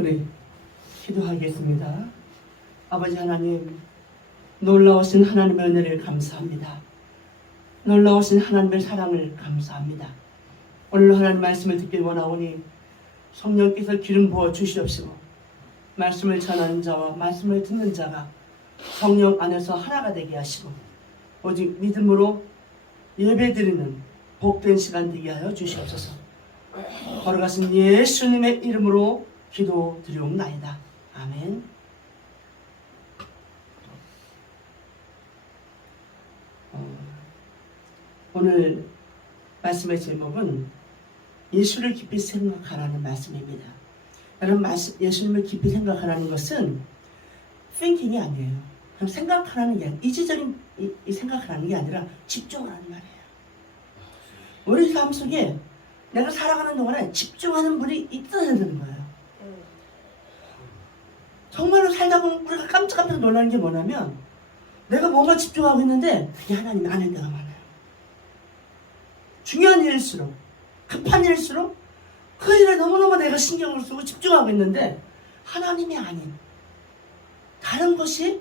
우리 기도하겠습니다. 아버지 하나님, 놀라우신 하나님의 은혜를 감사합니다. 놀라우신 하나님의 사랑을 감사합니다. 오늘 하나님 말씀을 듣길 원하오니 성령께서 기름 부어 주시옵시고 말씀을 전하는 자와 말씀을 듣는 자가 성령 안에서 하나가 되게 하시고 오직 믿음으로 예배드리는 복된 시간 되게 하여 주시옵소서. 걸어가신 예수님의 이름으로 기도드리옵나이다. 아멘. 오늘 말씀의 제목은 예수를 깊이 생각하라는 말씀입니다. 여러분, 예수님을 깊이 생각하라는 것은 thinking이 아니에요. 그럼 생각하라는 게 아니라 이지적인 이 생각하라는 게 아니라 집중하라는 말이에요. 우리 삶 속에 내가 살아가는 동안에 집중하는 분이 있어야 되는 거예요. 정말로 살다 보면 우리가 깜짝깜짝 놀라는 게 뭐냐면 내가 뭔가 집중하고 있는데 그게 하나님이 아닐 때가 많아요. 중요한 일일수록, 급한 일일수록 그 일에 너무너무 내가 신경을 쓰고 집중하고 있는데 하나님이 아닌 다른 것이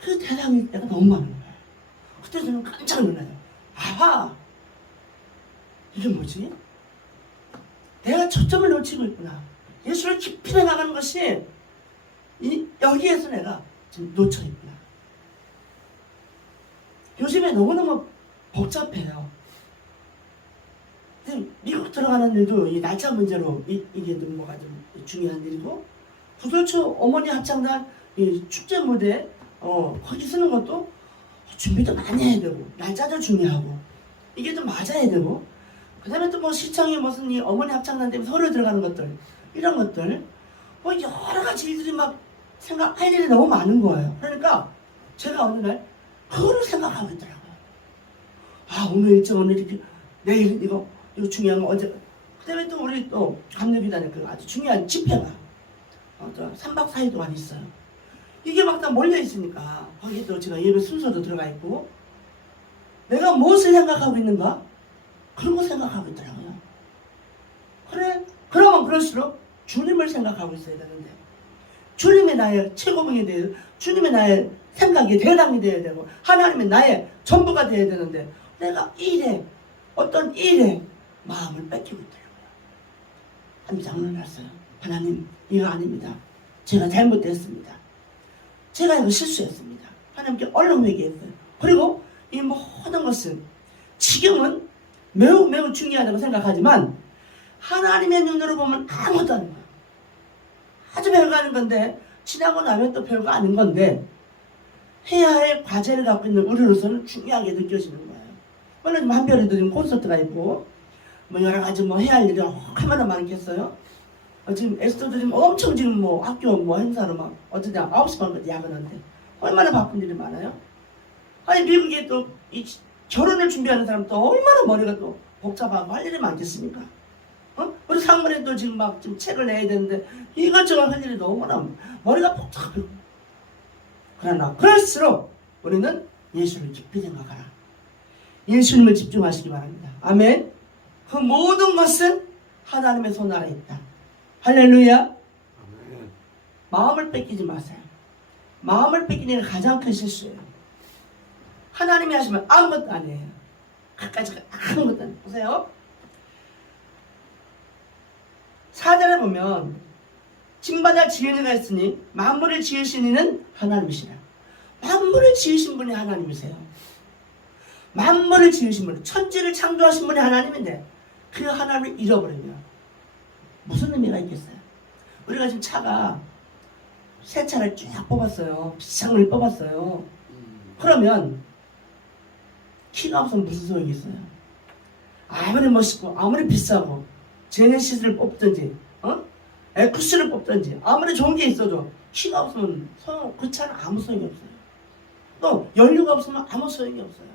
그 대상일 때가 너무 많은 거예요. 그때 저는 깜짝 놀라요. 아하! 이게 뭐지? 내가 초점을 놓치고 있구나. 예수를 깊이 생각하는 것이 여기에서 내가 지금 놓쳐 있구나. 요즘에 너무너무 복잡해요. 미국 들어가는 일도 이 날짜 문제로 이게 뭐가 좀 중요한 일이고, 부설초 어머니 합창단 이 축제 무대 거기 쓰는 것도 준비도 많이 해야 되고 날짜도 중요하고 이게 좀 맞아야 되고, 그 다음에 또 뭐 시청에 무슨 이 어머니 합창단 때문에 서류 들어가는 것들 이런 것들 뭐 여러 가지 일들이 막 생각할 일이 너무 많은 거예요. 그러니까 제가 어느 날 그거를 생각하고 있더라고요. 아, 오늘 일정 오늘 이렇게 내일 이거 중요한 거 어제, 그 다음에 또 우리 또 감리교단에 그 아주 중요한 집회가 3박 4일 동안 있어요. 이게 막 다 몰려 있으니까 거기에 또 제가 예배 순서도 들어가 있고 내가 무엇을 생각하고 있는가? 그런 거 생각하고 있더라고요. 그래, 그러면 그럴수록 주님을 생각하고 있어야 되는데 주님이 나의 최고봉이 되어 주님이 나의 생각이 대상이 되어야 되고 하나님이 나의 전부가 되어야 되는데 내가 어떤 일에 마음을 뺏기고 있더라고요. 깜짝 놀랐어요. 하나님, 이거 아닙니다. 제가 잘못됐습니다. 제가 이거 실수했습니다. 하나님께 얼른 회개했어요. 그리고 이 모든 것은 지금은 매우 매우 중요하다고 생각하지만 하나님의 눈으로 보면 아무것도 아닌 거예요. 아주 별거 아닌 건데 지나고 나면 또 별거 아닌 건데 해야 할 과제를 갖고 있는 우리로서는 중요하게 느껴지는 거예요. 물론 한별에도 지금 콘서트가 있고 뭐 여러 가지 뭐 해야 할 일이 얼마나 많겠어요. 지금 에스터도 지금 엄청 지금 뭐 학교 뭐 행사로 막 어쩌다 9시 반까지 야근하는데 얼마나 바쁜 일이 많아요. 아니 미국에 또 이 결혼을 준비하는 사람도 얼마나 머리가 또 복잡하고 할 일이 많겠습니까? 우리 상무에도 지금 막 지금 책을 내야 되는데 이것저것 할 일이 너무나 머리가 복잡해요. 그러나 그럴수록 우리는 예수를 깊이 생각하라. 예수님을 집중하시기 바랍니다. 아멘. 그 모든 것은 하나님의 손 아래 있다. 할렐루야. 아멘. 마음을 뺏기지 마세요. 마음을 뺏기는 게 가장 큰 실수예요. 하나님이 하시면 아무것도 아니에요. 그까지 아무것도 아니에요. 보세요. 4절에 보면 진바다 지은이가 있으니 만물을 지으신 이는 하나님이시라. 만물을 지으신 분이 하나님이세요. 만물을 지으신 분, 천지를 창조하신 분이 하나님인데 그 하나님을 잃어버리면 무슨 의미가 있겠어요? 우리가 지금 차가 새 차를 쫙 뽑았어요. 비싼 걸 뽑았어요. 그러면 키가 없으면 무슨 소용이 있어요? 아무리 멋있고 아무리 비싸고 제네시스를 뽑든지 에쿠스를 뽑든지 아무리 좋은 게 있어도 키가 없으면 그 차는 아무 소용이 없어요. 또 연료가 없으면 아무 소용이 없어요.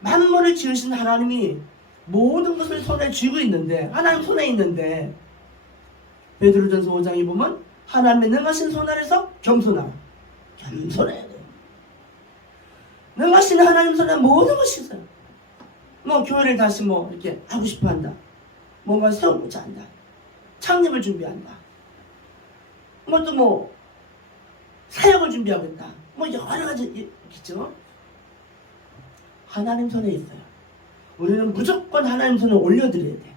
만물을 지으신 하나님이 모든 것을 손에 쥐고 있는데 하나님 손에 있는데 베드로전서 5장에 보면 하나님의 능하신 손 아래서 겸손해야 돼요. 능하신 하나님 손에 모든 것이 있어요. 뭐 교회를 다시 뭐 이렇게 하고 싶어 한다. 뭔가 세우고자 한다. 창립을 준비한다. 뭐 또 뭐 사역을 준비하겠다. 뭐 여러 가지 있죠. 하나님 손에 있어요. 우리는 무조건 하나님 손에 올려드려야 돼.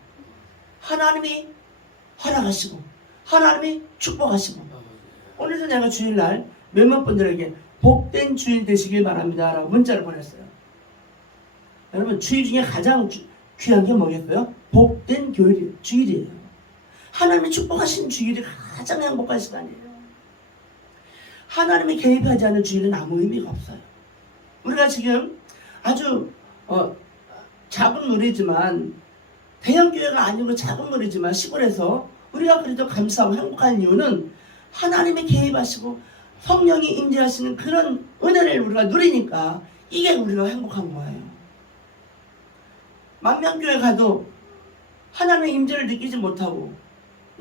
하나님이 허락하시고 하나님이 축복하시고. 오늘도 내가 주일날 몇몇 분들에게 복된 주일 되시길 바랍니다 라고 문자를 보냈어요. 여러분, 주일 중에 가장 귀한 게 뭐겠어요? 복된 주일이에요. 하나님이 축복하신 주일이 가장 행복한 시간이에요. 하나님이 개입하지 않은 주일은 아무 의미가 없어요. 우리가 지금 아주 작은 무리지만, 대형교회가 아니고 작은 무리지만 시골에서 우리가 그래도 감사하고 행복한 이유는 하나님이 개입하시고 성령이 임재하시는 그런 은혜를 우리가 누리니까 이게 우리가 행복한 거예요. 만명교회 가도 하나님의 임재를 느끼지 못하고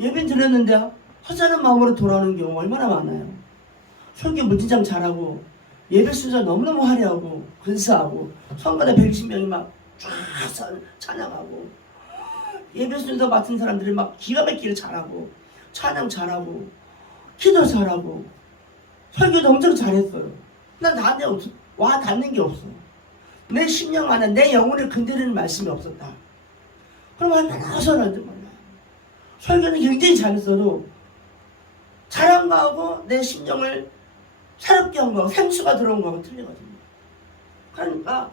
예배 드렸는데 허전한 마음으로 돌아오는 경우 얼마나 많아요. 설교 무진장 잘하고 예배 순서 너무너무 화려하고 근사하고 성가대 120명이 막 쫙 찬양하고 예배 순서 맡은 사람들이 막 기가 막히게 잘하고 찬양 잘하고 기도 잘하고 설교도 엄청 잘했어요. 난 나한테 와 닿는 게 없어. 내 심령 안에 내 영혼을 건드리는 말씀이 없었다. 그럼 얼마나 허전한지 몰라요. 설교는 굉장히 잘했어도 잘한 거하고 내 심령을 새롭게 한 거하고 생수가 들어온 거하고 틀리거든요. 그러니까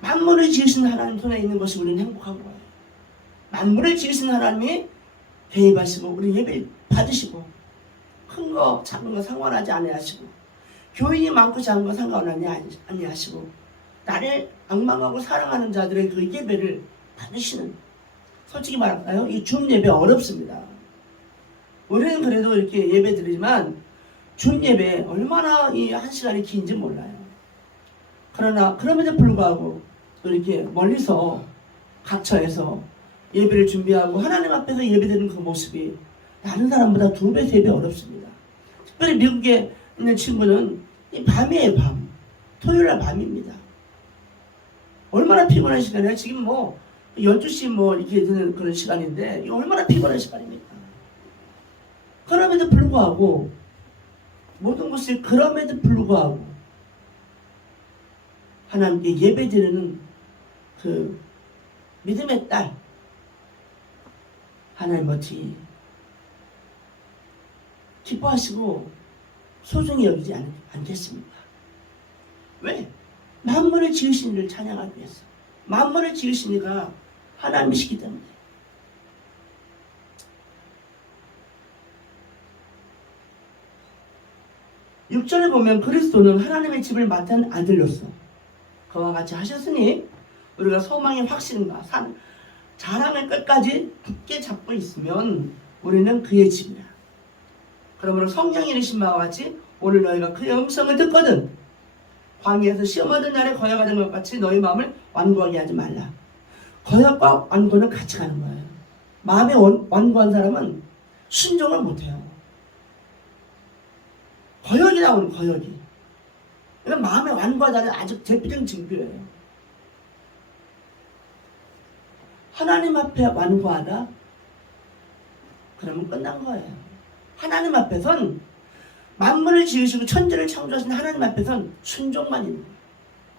만물을 지으신 하나님 손에 있는 것이 우리는 행복한 거예요. 만물을 지으신 하나님이 개입하시고 우리 예배를 받으시고 큰 거 작은 거 상관하지 아니하시고 교인이 많고 작은 거 상관하지 아니하시고 나를 악망하고 사랑하는 자들의 그 예배를 받으시는, 솔직히 말할까요? 이 줌 예배 어렵습니다. 우리는 그래도 이렇게 예배 드리지만 줌 예배 얼마나 이 한 시간이 긴지 몰라요. 그러나 그럼에도 불구하고 또 이렇게 멀리서 각처에서 예배를 준비하고 하나님 앞에서 예배드리는 그 모습이 다른 사람보다 2배, 3배 어렵습니다. 특별히 미국에 있는 친구는 이 밤이에요, 밤. 토요일날 밤입니다. 얼마나 피곤한 시간이에요. 지금 뭐 12시 뭐 이렇게 되는 그런 시간인데 이거 얼마나 피곤한 시간입니까? 그럼에도 불구하고 모든 것이 그럼에도 불구하고 하나님께 예배드리는 그 믿음의 딸 하나님 어찌 기뻐하시고 소중히 여기지 않겠습니까? 왜? 만물을 지으신 이를 찬양하기 위해서. 만물을 지으신 이가 하나님이시기 때문에. (6절에) 보면 그리스도는 하나님의 집을 맡은 아들로서 그와 같이 하셨으니 우리가 소망의 확신과 자랑을 끝까지 굳게 잡고 있으면 우리는 그의 집이라. 그러므로 성령이 이르신 바와 같이 오늘 너희가 그의 음성을 듣거든 광야에서 시험하던 날에 거역하던 것 같이 너희 마음을 완고하게 하지 말라. 거역과 완고는 같이 가는 거예요. 마음에 완고한 사람은 순종을 못해요. 거역이 나오는 거역이. 이건 마음에 완고하다는 아주 대표적인 징표예요. 하나님 앞에 완고하다? 그러면 끝난 거예요. 하나님 앞에선 만물을 지으시고 천지를 창조하신 하나님 앞에선 순종만 있는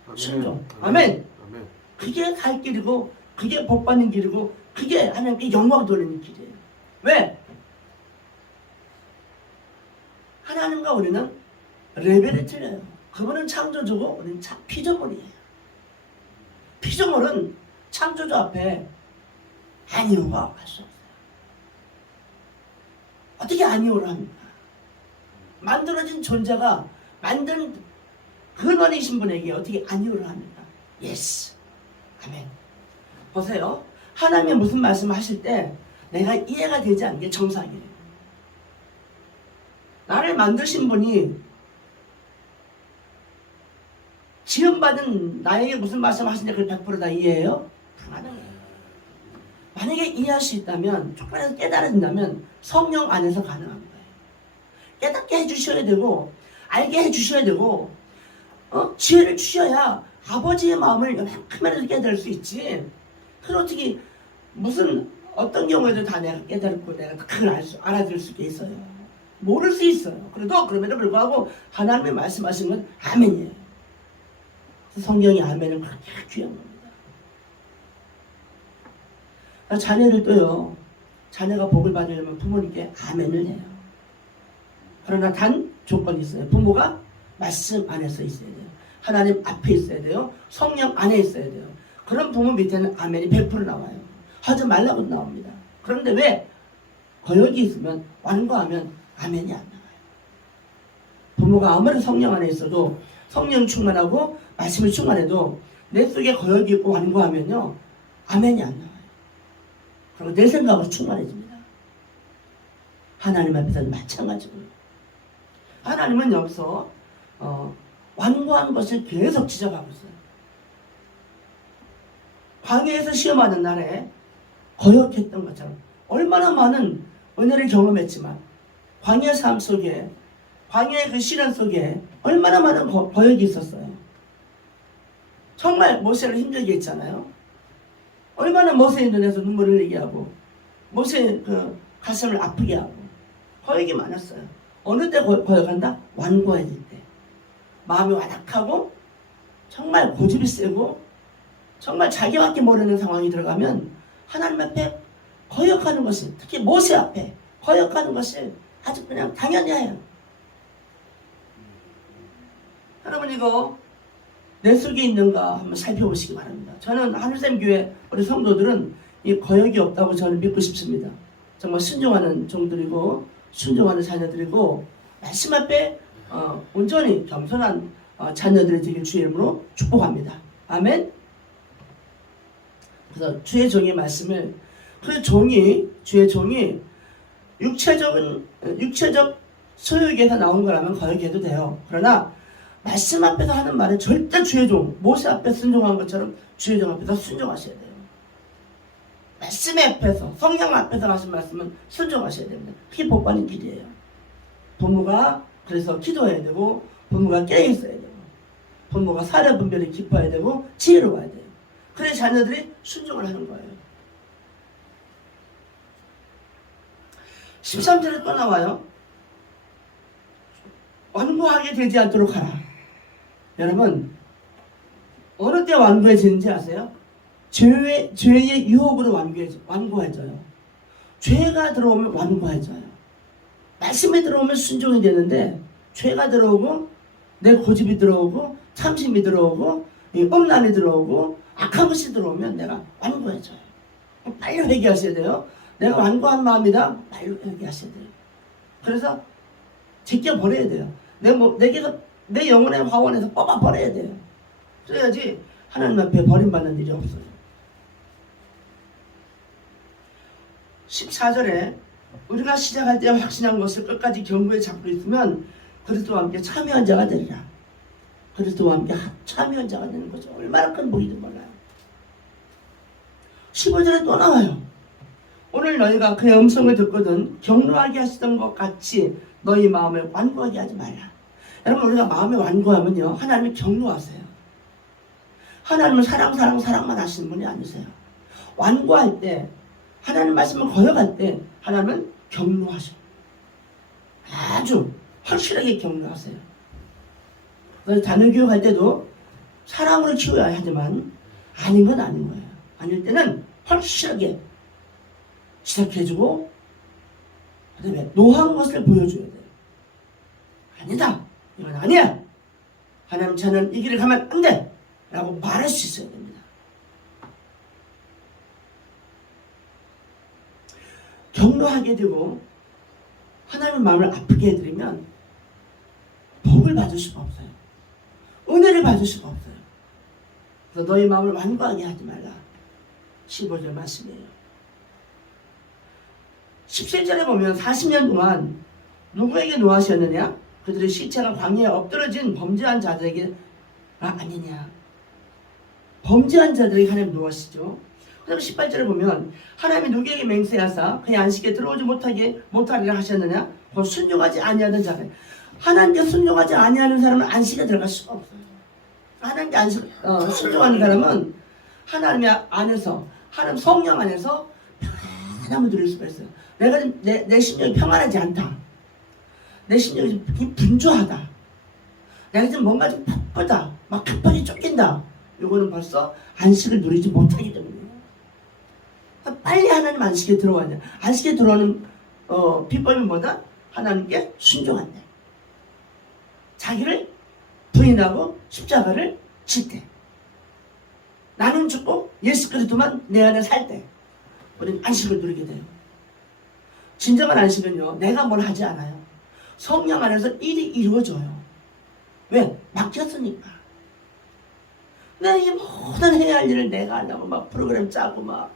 거예요. 순종. 아멘. 아멘. 그게 갈 길이고 그게 복받는 길이고 그게 하나님께 영광 돌리는 길이에요. 왜? 하나님과 우리는 레벨이 틀려요. 그분은 창조주고 우리는 피조물이에요. 피조물은 창조주 앞에 아니오가 할 수 없어요. 어떻게 아니오를 합니까? 만들어진 존재가 만든 근원이신 분에게 어떻게 아니오를 합니까? 예스. 아멘. 보세요. 하나님이 무슨 말씀을 하실 때 내가 이해가 되지 않는 게 정상이에요. 나를 만드신 분이 지음받은 나에게 무슨 말씀을 하시는지 그걸 100% 다 이해해요? 불가능해요. 만약에 이해할 수 있다면, 조금이라도 깨달아진다면 성령 안에서 가능한 거예요. 깨닫게 해주셔야 되고 알게 해주셔야 되고 지혜를 주셔야 아버지의 마음을 요만큼이라도 깨달을 수 있지. 그걸 어떻게 무슨 어떤 경우에도 다 내가 깨달고 내가 그걸 알아들을 수 있어요. 모를 수 있어요. 그럼에도 불구하고 하나님의 말씀하신 건 아멘이에요. 성경이 아멘은 그렇게 귀한 겁니다. 자녀들도요, 자녀가 복을 받으려면 부모님께 아멘을 해요. 그러나 단 조건이 있어요. 부모가 말씀 안에서 있어야 돼요. 하나님 앞에 있어야 돼요. 성령 안에 있어야 돼요. 그런 부모 밑에는 아멘이 100% 나와요. 하지 말라고 나옵니다. 그런데 왜? 거역이 있으면, 완고하면 아멘이 안 나와요. 부모가 아무리 성령 안에 있어도, 성령 충만하고 말씀을 충만해도 내 속에 거역이 있고 완고하면요, 아멘이 안 나와요. 그리고 내 생각으로 충만해집니다. 하나님 앞에서는 마찬가지고요. 하나님은 여기서 완고한 것을 계속 지적하고 있어요. 광야에서 시험하는 날에 거역했던 것처럼 얼마나 많은 은혜를 경험했지만 광야 삶 속에, 광야의 그 시련 속에 얼마나 많은 거역이 있었어요. 정말 모세를 힘들게 했잖아요. 얼마나 모세의 눈에서 눈물을 흘리게 하고 모세의 그 가슴을 아프게 하고 거역이 많았어요. 어느 때 거역한다? 완고해질 때. 마음이 완악하고 정말 고집이 세고 정말 자기밖에 모르는 상황이 들어가면 하나님 앞에 거역하는 것을, 특히 모세 앞에 거역하는 것을 아주 그냥 당연히 해요. 여러분, 이거 내 속에 있는가 한번 살펴보시기 바랍니다. 저는 하늘샘 교회 우리 성도들은 이 거역이 없다고 저는 믿고 싶습니다. 정말 순종하는 종들이고 순종하는 자녀들이고 말씀 앞에 온전히 겸손한 자녀들이 되길 주의 이름으로 축복합니다. 아멘. 그래서 주의 종의 말씀을, 그 주의 종이 육체적 소욕에서 나온 거라면 거역해도 돼요. 그러나 말씀 앞에서 하는 말은 절대 주의 종, 모세 앞에 순종한 것처럼 주의 종 앞에서 순종하셔야 돼요. 말씀 앞에서, 성령 앞에서 하신 말씀은 순종하셔야 됩니다. 그게 복 받는 길이에요. 부모가 그래서 기도해야 되고, 부모가 깨어있어야 되고, 부모가 사려 분별이 깊어야 되고, 지혜로워야 돼요. 그래 자녀들이 순종을 하는 거예요. 13절에 또 나와요. 완고하게 되지 않도록 하라. 여러분, 어느 때 완고해지는지 아세요? 죄의 유혹으로 완고해져요. 죄가 들어오면 완고해져요. 말씀이 들어오면 순종이 되는데, 죄가 들어오고 내 고집이 들어오고 참심이 들어오고 음란이 들어오고 악한 것이 들어오면 내가 완고해져요. 빨리 회개하셔야 돼요. 내가 완고한 마음이다. 빨리 회개하셔야 돼요. 그래서 제껴버려야 돼요. 내 영혼의 화원에서 뽑아버려야 돼요. 그래야지 하나님 앞에 버림받는 일이 없어요. 14절에 우리가 시작할 때 확신한 것을 끝까지 견고히 잡고 있으면 그리스도와 함께 참여한 자가 되리라. 그리스도와 함께 참여한 자가 되는 거죠. 얼마나 큰 복인지 몰라요. 15절에 또 나와요. 오늘 너희가 그의 음성을 듣거든 격노하게 하시던 것 같이 너희 마음을 완고하게 하지 말라. 여러분, 우리가 마음이 완고하면요, 하나님이 격노하세요. 하나님은 사랑만 하시는 분이 아니세요. 완고할 때, 하나님 말씀을 거역할 때 하나님은 격노하셔요. 아주 확실하게 격노하세요. 그래서 자녀 교육할 때도 사랑으로 키워야 하지만 아닌 건 아닌 거예요. 아닐 때는 확실하게 지적해주고 그다음에 노한 것을 보여줘야 돼요. 아니다, 이건 아니야, 하나님 저는 이 길을 가면 안 돼 라고 말할 수 있어야 됩니다. 격노하게 되고 하나님의 마음을 아프게 해드리면 복을 받을 수가 없어요. 은혜를 받을 수가 없어요. 그래서 너희 마음을 완고하게 하지 말라. 15절 말씀이에요. 17절에 보면 40년 동안 누구에게 노하셨느냐? 그들의 시체가 광야에 엎드러진 범죄한 자들에게 아니냐. 범죄한 자들에게 하나님 노하시죠. 그 다음 18절에 보면 하나님이 누구에게 맹세하사 그의 안식에 들어오지 못하리라 하셨느냐? 그 순종하지 아니하는 자들. 하나님께 순종하지 아니하는 사람은 안식에 들어갈 수가 없어요. 하나님께 순종하는 사람은 하나님 안에서, 하나님 성령 안에서 하나만 드릴 수가 있어요. 내가 지금 내 심령이 평안하지 않다. 내 심령이 좀 분주하다. 내가 지금 뭔가 좀 바쁘다. 막 급하게 쫓긴다. 요거는 벌써 안식을 누리지 못하기 때문이에요. 빨리 하나님 안식에 들어와야 돼. 안식에 들어오는 비법이 뭐다? 하나님께 순종한다. 자기를 부인하고 십자가를 질 때, 나는 죽고 예수 그리스도만 내 안에 살 때 우리는 안식을 누리게 돼요. 진정한 안식은요, 내가 뭘 하지 않아요. 성령 안에서 일이 이루어져요. 왜? 맡겼으니까. 내가 이 모든 해야 할 일을 내가 하려고 막 프로그램 짜고 막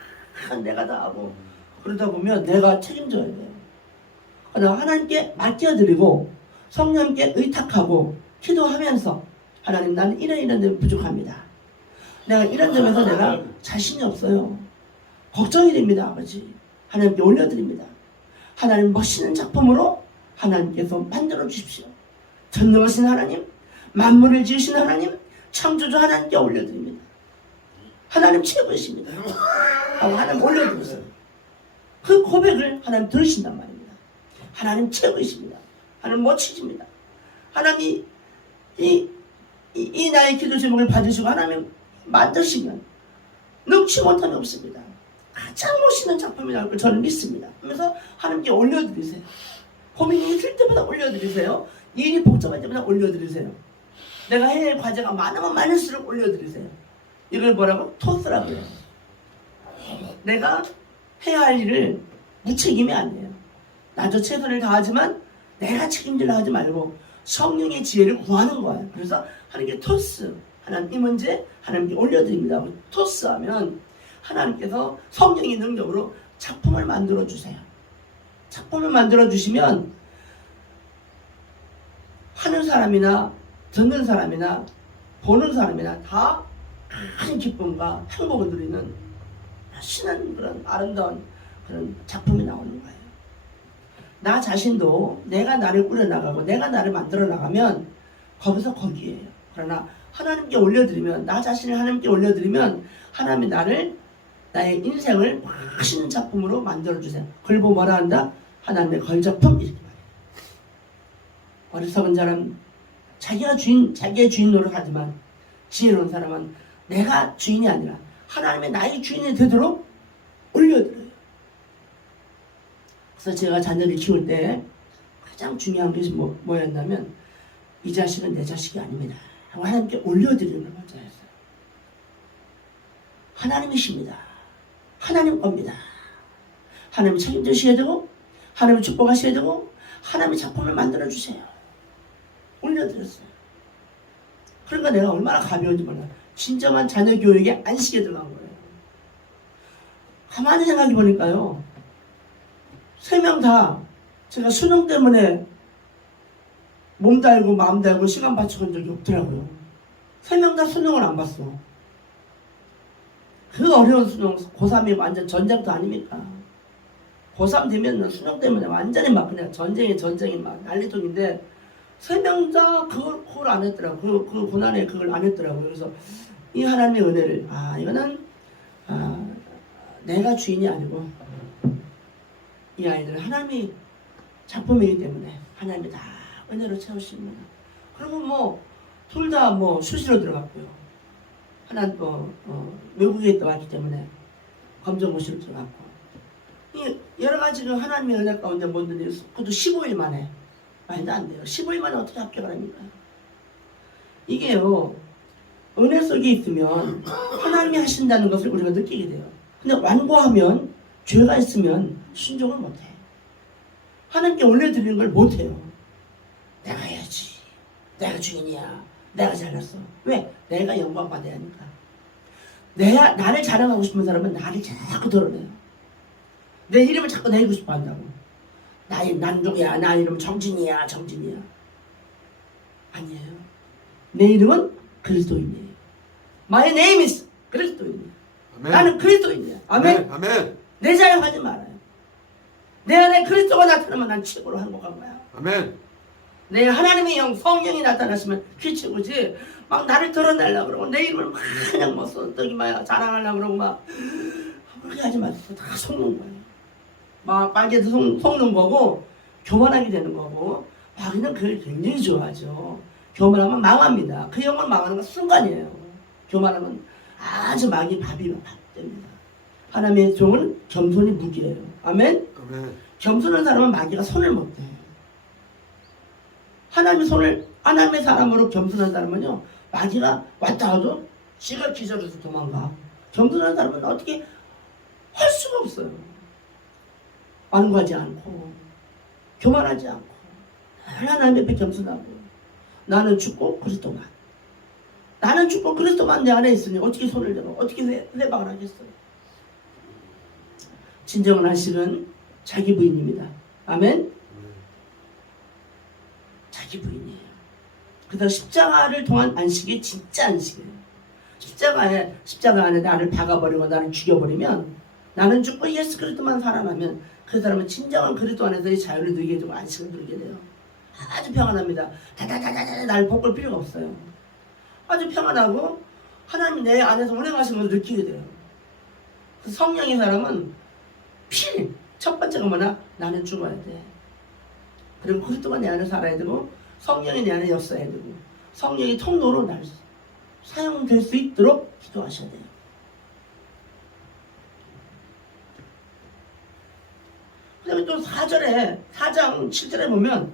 내가 다 하고 그러다 보면 내가 책임져야 돼요. 그러나 하나님께 맡겨드리고 성령님께 의탁하고 기도하면서 하나님, 나는 이런 데 부족합니다. 내가 이런 점에서 내가 자신이 없어요. 걱정이 됩니다. 아버지, 하나님께 올려드립니다. 하나님 멋있는 작품으로 하나님께서 만들어 주십시오. 전능하신 하나님, 만물을 지으신 하나님, 창조주 하나님께 올려드립니다. 하나님 최고이십니다 하고 하나님 올려드렸어요. 그 고백을 하나님 들으신단 말입니다. 하나님 최고이십니다. 하나님 멋지십니다. 하나님이 이 나의 기도 제목을 받으시고 하나님 만드시면 능치 못함이 없습니다. 가장 멋있는 작품이 나올 걸 저는 믿습니다. 그래서 하나님께 올려드리세요. 고민이 있을 때마다 올려드리세요. 일이 복잡할 때마다 올려드리세요. 내가 해야 할 과제가 많으면 많을수록 올려드리세요. 이걸 뭐라고? 토스라고 해요. 내가 해야 할 일을 무책임이 아니에요. 나도 최선을 다하지만 내가 책임지려 하지 말고 성령의 지혜를 구하는 거예요. 그래서 하나님께 토스, 하나님 이 문제 하나님께 올려드립니다. 토스하면 하나님께서 성령의 능력으로 작품을 만들어 주세요. 작품을 만들어 주시면 하는 사람이나 듣는 사람이나 보는 사람이나 다 큰 기쁨과 행복을 누리는 신한 그런 아름다운 그런 작품이 나오는 거예요. 나 자신도 내가 나를 꾸려나가고 내가 나를 만들어 나가면 거기서 거기에요. 그러나 하나님께 올려드리면, 나 자신을 하나님께 올려드리면 하나님이 나의 인생을 멋있는 작품으로 만들어주세요. 그걸 보고 뭐라 한다? 하나님의 걸작품, 이렇게 말해요. 어리석은 자는 자기의 주인 노릇하지만 지혜로운 사람은 내가 주인이 아니라 하나님의 나의 주인이 되도록 올려드려요. 그래서 제가 자녀를 키울 때 가장 중요한 것이 뭐였냐면, 이 자식은 내 자식이 아닙니다 하고 하나님께 올려드리는 걸 먼저 했어요. 하나님이십니다. 하나님 겁니다. 하나님 책임지셔야 되고 하나님 축복하셔야 되고 하나님의 작품을 만들어주세요. 올려드렸어요. 그러니까 내가 얼마나 가벼운지 몰라요. 진정한 자녀 교육에 안식에 들어간 거예요. 가만히 생각해 보니까요, 3명 다 제가 수능 때문에 몸 달고 마음 달고 시간 바쳐본 적이 없더라고요. 3명 다 수능을 안 봤어. 그 어려운 수능, 고3이 완전 전쟁터 아닙니까? 고3 되면 수능 때문에 완전히 막 그냥 전쟁이 막 난리통인데 3명 다 그걸 안 했더라고요. 그 고난에 그걸 안 했더라고요. 그래서 이 하나님의 은혜를, 이거는 내가 주인이 아니고 이 아이들은 하나님이 작품이기 때문에 하나님이 다 은혜로 채우십니다. 그리고 둘 다 수시로 들어갔고요. 하나는 외국에 있다 왔기 때문에 검정고시로 들어갔고, 이 여러 가지 하나님의 은혜 가운데 뭔들이 그것도 15일 만에, 말도 안 돼요. 15일 만에 어떻게 합격을 합니까? 이게요, 은혜 속에 있으면 하나님이 하신다는 것을 우리가 느끼게 돼요. 근데 완고하면, 죄가 있으면 순종을 못해. 하나님께 올려드리는 걸 못해요. 내가 해야지, 내가 주인이야, 내가 잘났어. 왜? 내가 영광 받아야 하니까. 나를 자랑하고 싶은 사람은 나를 자꾸 드러내요. 내 이름을 자꾸 내고 싶어 한다고. 난 누구야, 나 이름은 정진이야. 아니에요. 내 이름은 그리스도인이에요. My name is 그리스도인이에요. 나는 그리스도인이야. 아멘. 아멘. 내 자랑하지 말아요. 내 안에 그리스도가 나타나면 난 최고로 행복한 거야. 아멘. 내 하나님의 영, 성령이 나타나시면 그게 최고지. 막 나를 드러내려고 그러고 내 이름을 막 그냥 써떡이 자랑하려고 그러고 막 그렇게 하지 마세요. 다 속는 거예요. 마귀한테 속는 거고 교만하게 되는 거고 마귀는 그걸 굉장히 좋아하죠. 교만하면 망합니다. 그 영혼 망하는 건 순간이에요. 교만하면 아주 마귀 밥이 됩니다. 하나님의 종은 겸손이 무기예요. 아멘? 아멘. 겸손한 사람은 마귀가 손을 못 대. 하나님의 사람으로 겸손한 사람은요, 마귀가 왔다 가도 지가 기절해서 도망가. 겸손한 사람은 어떻게 할 수가 없어요. 완고하지 않고, 교만하지 않고, 하나님 앞에 겸손하고, 나는 죽고 그리스도만. 나는 죽고 그리스도만 내 안에 있으니 어떻게 손을 대고 어떻게 회방을 하겠어요. 진정한 안식은 자기 부인입니다. 아멘? 자기 부인이에요. 그래서 십자가를 통한 안식이 진짜 안식이에요. 십자가 안에 나를 박아버리고 나를 죽여버리면, 나는 죽고 예수 그리스도만 살아나면 그 사람은 진정한 그리스도 안에서의 자유를 누리게 되고 안식을 누리게 돼요. 아주 평안합니다. 다다다다다 날 볶을 필요가 없어요. 아주 평안하고 하나님이 내 안에서 운행하시는 것을 느끼게 돼요. 성령의 사람은 첫 번째가 뭐냐? 나는 죽어야 돼. 그리고 그리스도가 내 안에 살아야 되고 성령이 내 안에 역사해야 되고 성령의 통로로 날 사용될 수 있도록 기도하셔야 돼요. 그 다음에 또 4장 7절에 보면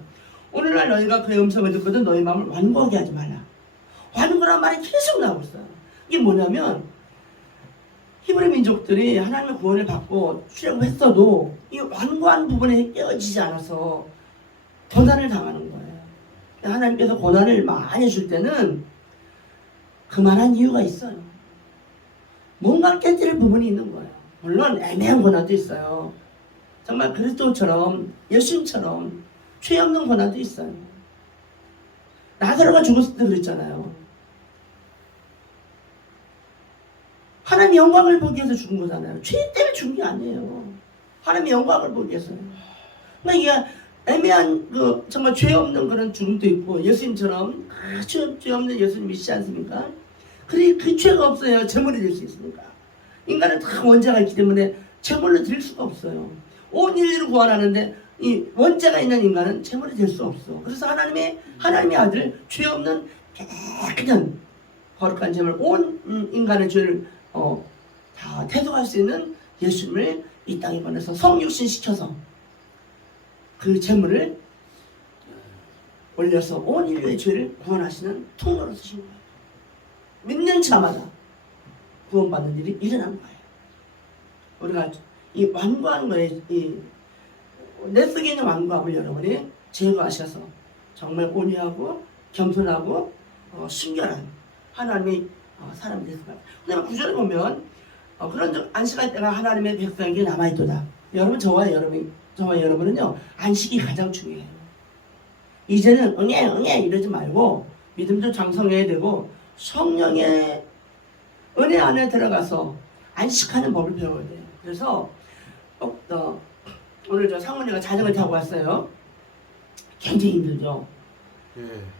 오늘날 너희가 그의 음성을 듣거든 너희 마음을 완고하게 하지 말라. 완고란 말이 계속 나오고 있어요. 이게 뭐냐면 히브리 민족들이 하나님의 구원을 받고 출애굽했어도 이 완고한 부분에 깨어지지 않아서 고난을 당하는 거예요. 하나님께서 고난을 많이 줄 때는 그만한 이유가 있어요. 뭔가 깨뜨릴 부분이 있는 거예요. 물론 애매한 고난도 있어요. 정말 그리스도처럼 예수님처럼 죄 없는 고난도 있어요. 나사로가 죽었을 때 그랬잖아요. 하나님의 영광을 보기 위해서 죽은 거잖아요. 죄 때문에 죽은 게 아니에요. 하나님의 영광을 보기 위해서요. 그러니까 이게 애매한 정말 죄 없는 그런 죽음도 있고 예수님처럼 아주 죄 없는 예수님이시지 않습니까? 그 죄가 없어요. 제물이 될 수 있습니까? 인간은 다 원죄가 있기 때문에 제물로 드릴 수가 없어요. 온 인류를 구원하는데 이 원죄가 있는 인간은 제물이 될 수 없어. 그래서 하나님의 아들 죄 없는 깨끗한 거룩한 제물, 온 인간의 죄를 다 태도할 수 있는 예수님을 이 땅에 보내서 성육신 시켜서 그 제물을 올려서 온 인류의 죄를 구원하시는 통로로 쓰신 거예요. 믿는 자마다 구원받는 일이 일어난 거예요. 우리가 이 완고한 거에 내 속에 있는 완고함을 여러분이 제거하셔서 정말 온유하고 겸손하고 순결한 하나님의 사람이 됐습니다. 그다음에 구절을 보면 그런 안식할 때가 하나님의 백성에게 남아있도다. 여러분 저와 여러분은요 안식이 가장 중요해요. 이제는 응애 이러지 말고 믿음도 장성해야 되고 성령의 은혜 안에 들어가서 안식하는 법을 배워야 돼요. 그래서 오늘 저 상훈이가 자전거 타고 왔어요. 굉장히 힘들죠.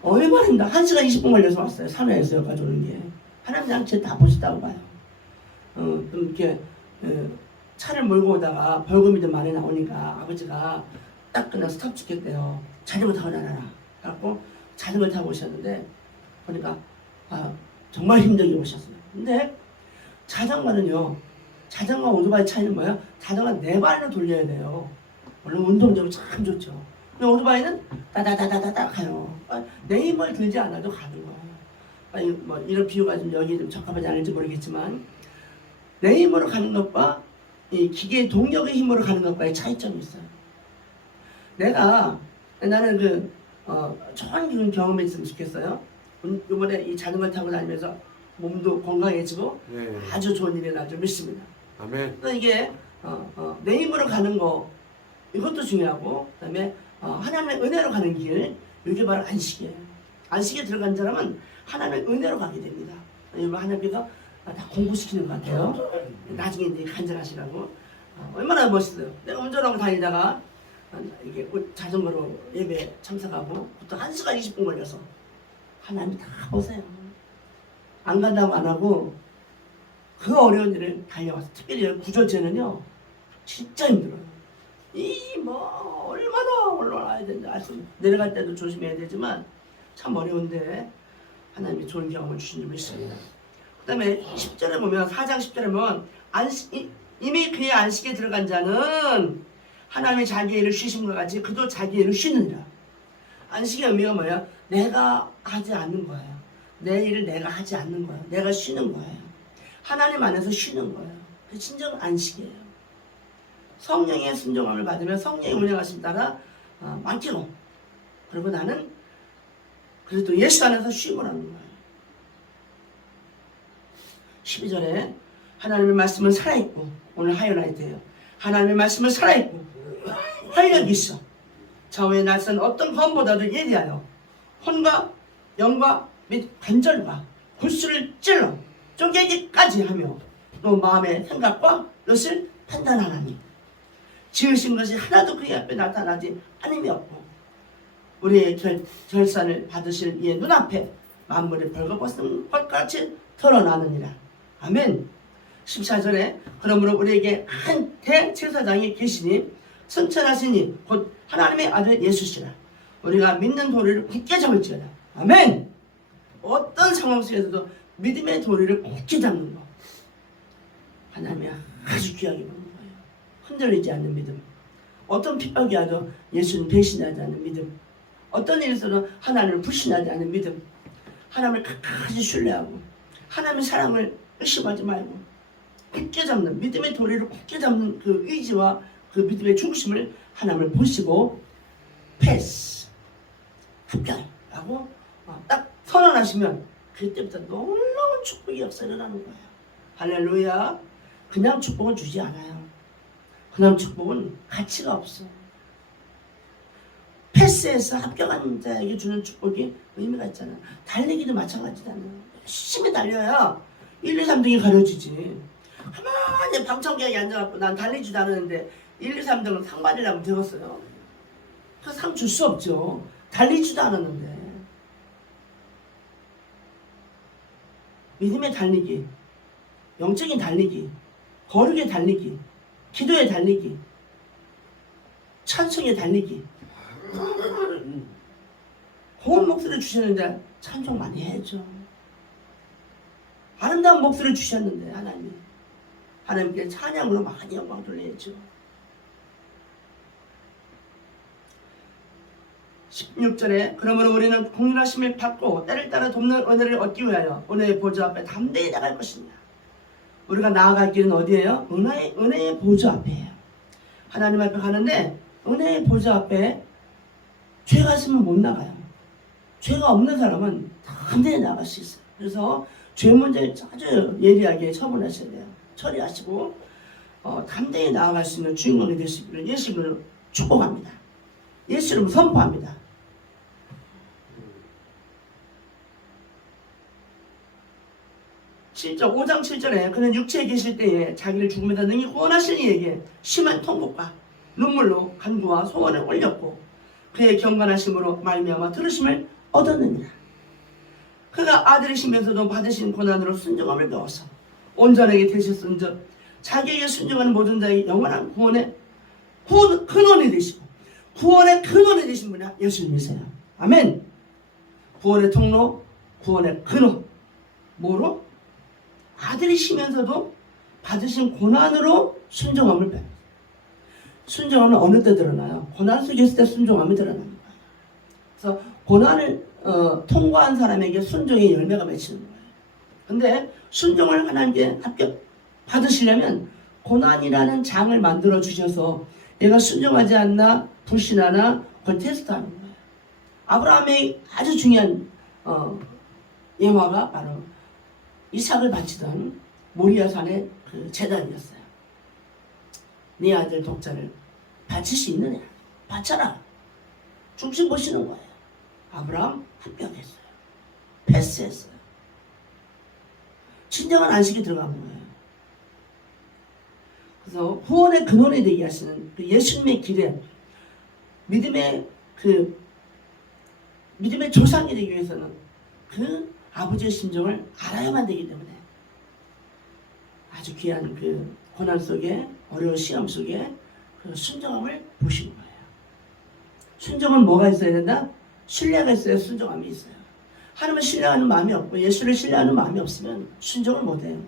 얼마나 힘들어. 1시간 20분 걸려서 왔어요. 산에서 여기까지 오는 게. 하나님 나는 쟤다 보시다고 봐요. 좀 이렇게 차를 몰고 오다가 벌금이 좀 많이 나오니까 아버지가 딱 그냥 스탑 찍겠대요. 자전거 타고 다녀라. 그래갖고 자전거 타고 오셨는데 보니까 정말 힘들게 오셨어요. 근데 자전거는요, 자전거 오토바이 차이는 뭐야? 자전거 4발로 돌려야 돼요. 물론 운동적으로 참 좋죠. 근데 오토바이는 따다다다다다 가요. 내 힘을 들지 않아도 가는 거예요. 뭐 이런 비유가 좀 여기 좀 적합하지 않을지 모르겠지만 내 힘으로 가는 것과 이 기계의 동력의 힘으로 가는 것과의 차이점이 있어요. 나는 좋은 경험이 있으면 좋겠어요. 이번에 이 자전거 타고 다니면서 몸도 건강해지고 아주 좋은 일이 날 줄 믿습니다. 아멘. 그러니까 이게 내 힘으로 가는 거 이것도 중요하고 그다음에 하나님의 은혜로 가는 길 이게 바로 안식이에요. 안식에 들어간 사람은 하나님의 은혜로 가게 됩니다. 하나님께서 다 공부시키는 것 같아요. 나중에 이제 간증하시라고. 얼마나 멋있어요. 내가 운전하고 다니다가 이게 자전거로 예배 참석하고 보통 1시간 20분 걸려서 하나님 다 보세요. 안 간다고 안 하고 그 어려운 일을 달려와서 특별히 구조제는요 진짜 힘들어요. 이 뭐 얼마나 올라와야 된다. 내려갈 때도 조심해야 되지만 참 어려운데 하나님이 좋은 경험을 주신 줄 믿습니다. 그 다음에 10절에 보면 4장 10절에 보면 이미 그의 안식에 들어간 자는 하나님의 자기 일을 쉬심과 같이 그도 자기 일을 쉬느니라. 안식의 의미가 뭐예요? 내가 하지 않는 거예요. 내 일을 내가 하지 않는 거예요. 내가 쉬는 거예요. 하나님 안에서 쉬는 거예요. 그 진정 안식이에요. 성령의 순종함을 받으면 성령의 운행하심 따라 맡기고, 그리고 나는 그래도 예수 안에서 쉬고 라는 거예요. 12절에 하나님의 말씀은 살아있고, 오늘 하이라이트예요. 하나님의 말씀은 살아있고 활력이 있어 좌우의 낯선 어떤 검보다도 예리하여 혼과 영과 및 관절과 골수를 찔러 쪼개기까지 하며 또 마음의 생각과 뜻을 판단하나니 지으신 것이 하나도 그의 앞에 나타나지 않음이 없고 우리의 결산을 받으실 이의 눈앞에 만물이 벌거벗은 것같이 드러나느니라. 아멘. 14절에 그러므로 우리에게 한 대제사장이 계시니 선천하시니 곧 하나님의 아들 예수시라. 우리가 믿는 도리를 굳게 잡을지어다. 아멘. 어떤 상황 속에서도 믿음의 도리를 굳게 잡는 거 하나님이 아주 귀하게 보는 거예요. 흔들리지 않는 믿음. 어떤 핍박이 와도 예수는 배신하지 않는 믿음. 어떤 일에서도 하나님을 불신하지 않는 믿음. 하나님을 끝까지 신뢰하고 하나님의 사랑을 의심하지 말고 굳게 잡는 믿음의 도리를 굳게 잡는 그 의지와 그 믿음의 중심을 하나님을 보시고 패스 합격하고 딱 선언하시면 그때부터 놀라운 축복이 역사 일어나는 거예요. 할렐루야. 그냥 축복은 주지 않아요. 그냥 축복은 가치가 없어. 패스해서 합격한 자에게 주는 축복이 의미가 있잖아요. 달리기도 마찬가지잖아요. 열심히 달려야 1, 2, 3등이 가려지지. 가만히 방청객이 앉아갖고 난 달리지도 않았는데 1, 2, 3등은 상 받으려면 되겠어요. 그 상 줄 수 없죠. 달리지도 않았는데. 믿음의 달리기, 영적인 달리기, 거룩의 달리기, 기도의 달리기, 찬송의 달리기. 고운 목소리 주셨는데 찬송 많이 해야죠. 아름다운 목소리 주셨는데 하나님께 찬양으로 많이 영광 돌려야죠. 16절에 그러므로 우리는 공률하심을 받고 때를 따라 돕는 은혜를 얻기 위하여 은혜의 보좌 앞에 담대히 나갈 것입니다. 우리가 나아갈 길은 어디예요? 은혜의 보좌 앞이에요. 하나님 앞에 가는데 은혜의 보좌 앞에 죄가 있으면 못 나가요. 죄가 없는 사람은 담대히 나갈 수 있어요. 그래서 죄 문제를 아주 예리하게 처분하셔야 돼요. 처리하시고 담대히 나아갈 수 있는 주인공이 되시기를 예수 이름으로 축복합니다. 예수 이름으로 선포합니다. 5장 7절에 그는 육체에 계실 때에 자기를 죽음에서 능히 구원하신 이에게 심한 통곡과 눈물로 간구와 소원을 올렸고 그의 경건하심으로 말미암아 들으심을 얻었느니라. 그가 아들이시면서도 받으신 고난으로 순종함을 배워서 온전하게 되셨은즉 자기에게 순종하는 모든 자의 영원한 구원의 근원이 되시고 구원의 근원이 되신 분이 예수님이세요. 아멘. 구원의 통로, 구원의 근원. 뭐로? 아들이시면서도 받으신 고난으로 순종함을 배워요. 순종함은 어느 때 드러나요? 고난 속에 있을 때 순종함이 드러나는 거예요. 그래서 고난을 통과한 사람에게 순종의 열매가 맺히는 거예요. 근데 순종을 하나님께 합격 받으시려면 고난이라는 장을 만들어 주셔서 얘가 순종하지 않나 불신하나 그걸 테스트하는 거예요. 아브라함의 아주 중요한 예화가 바로 이삭을 바치던 모리아산의 그 제단이었어요. 네 아들 독자를 바칠 수 있느냐? 바쳐라. 중심 보시는 거예요. 아브라함 합격했어요. 패스했어요. 진정한 안식이 들어간 거예요. 그래서 구원의 근원에 되게 하시는 그 예수님의 길에 믿음의 조상이 되기 위해서는 그 아버지의 심정을 알아야만 되기 때문에 아주 귀한 그 고난 속에 어려운 시험 속에 그 순종함을 보시는 거예요. 순종은 뭐가 있어야 된다? 신뢰가 있어야 순종함이 있어요. 하나님을 신뢰하는 마음이 없고 예수를 신뢰하는 마음이 없으면 순종을 못해요.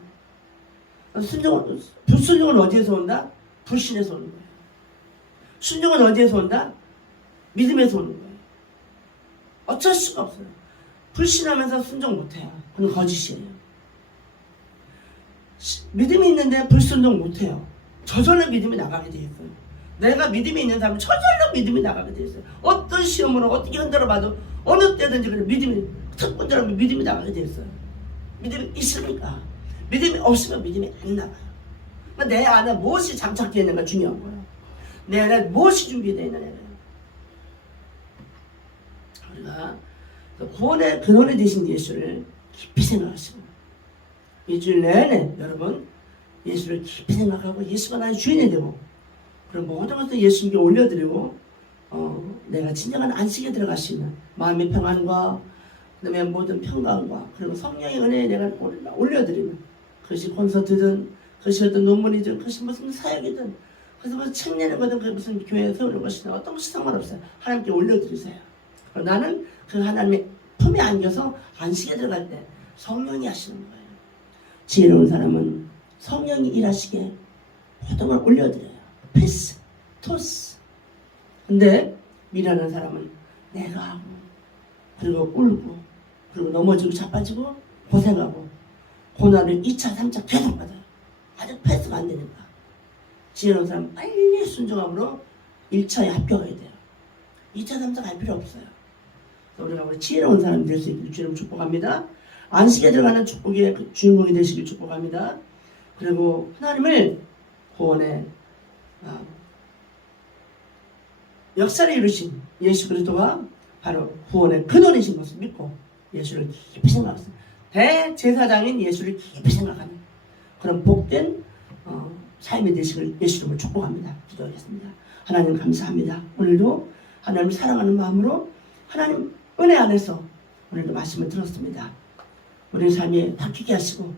불순종은 어디에서 온다? 불신에서 오는 거예요. 순종은 어디에서 온다? 믿음에서 오는 거예요. 어쩔 수가 없어요. 불신하면서 순종 못해요. 그건 거짓이에요. 믿음이 있는데 불순종 못해요. 저절로 믿음이 나가게 돼 있어요. 내가 믿음이 있는 사람은 저절로 믿음이 나가게 돼 있어요. 어떤 시험으로 어떻게 흔들어봐도 어느 때든지 그래 믿음이 탁 흔들어보면 믿음이 나가게 돼 있어요. 믿음이 있습니까? 믿음이 없으면 믿음이 안 나가요. 그러니까 내 안에 무엇이 장착되어 있는가 중요한 거예요. 내 안에 무엇이 준비되어 있느냐. 우리가 구원의 근원이 되신 예수를 깊이 생각하시고 일주일 내내 여러분 예수를 깊이 생각하고 예수가 나의 주인이 되고 그런 모든 것을 예수님께 올려드리고 내가 진정한 안식에 들어갈 수 있는 마음의 평안과 그 다음에 모든 평강과 그리고 성령의 은혜에 내가 올려드리는 그것이 콘서트든 그것이 어떤 논문이든 그것이 무슨 사역이든 그것이 무슨 책 내는 거든 그게 무슨 교회에 세우는 것이든 어떤 것이 상관없어요. 하나님께 올려드리세요. 나는 그 하나님의 품에 안겨서 안식에 들어갈 때 성령이 하시는 거예요. 지혜로운 사람은 성령이 일하시게 모든 걸 올려드려요. 패스, 토스. 근데 미련한 사람은 내가 하고 그리고 울고 그리고 넘어지고 자빠지고 고생하고 고난을 2차, 3차 계속 받아요. 아직 패스가 안 되니까. 지혜로운 사람은 빨리 순종함으로 1차에 합격해야 돼요. 2차, 3차 갈 필요 없어요. 우리가 우리 지혜로운 사람 될 수 있기를 주님 축복합니다. 안식에 들어가는 축복의 그 주인공이 되시길 축복합니다. 그리고 하나님을 구원의 역사를 이루신 예수 그리스도가 바로 구원의 근원이신 것을 믿고 예수를 깊이 생각하세요. 대제사장인 예수를 깊이 생각하는 그런 복된 삶이 되시길 예수 이름으로 축복합니다. 기도하겠습니다. 하나님 감사합니다. 오늘도 하나님을 사랑하는 마음으로 하나님 은혜 안에서 오늘도 말씀을 들었습니다. 우리 삶이 바뀌게 하시고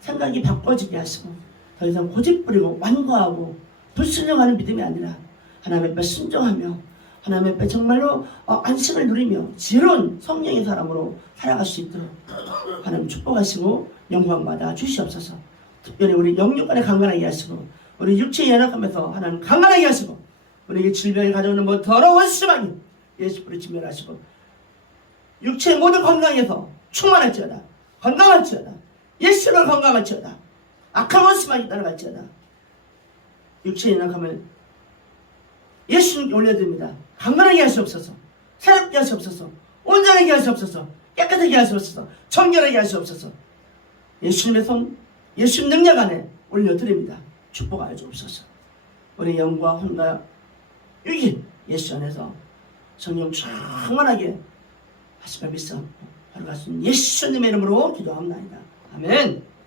생각이 바꿔지게 하시고 더 이상 고집부리고 완고하고 불순종하는 믿음이 아니라 하나님 앞에 순종하며 하나님 앞에 정말로 안식을 누리며 지혜로운 성령의 사람으로 살아갈 수 있도록 하나님 축복하시고 영광받아 주시옵소서. 특별히 우리 영육간에 강건하게 하시고 우리 육체에 연약하면서 하나님 강건하게 하시고 우리에게 질병이 가져오는 뭐 더러운 시방이 예수로 진멸하시고 육체의 모든 건강에서 충만할지어다. 건강할지어다. 예수로 건강할지어다. 악한 원수만이 따라갈지어다. 육체에 연약하면 예수님께 올려드립니다. 강건하게 하시옵소서. 새롭게 하시옵소서. 온전하게 하시옵소서. 깨끗하게 하시옵소서. 정결하게 하시옵소서. 예수님의 손, 예수님 능력 안에 올려드립니다. 축복하여 주옵소서. 우리 영과 혼과 유익 예수 안에서 성령 충만하게 하시며 믿사 바로 가신 예수님의 이름으로 기도합니다. 아멘.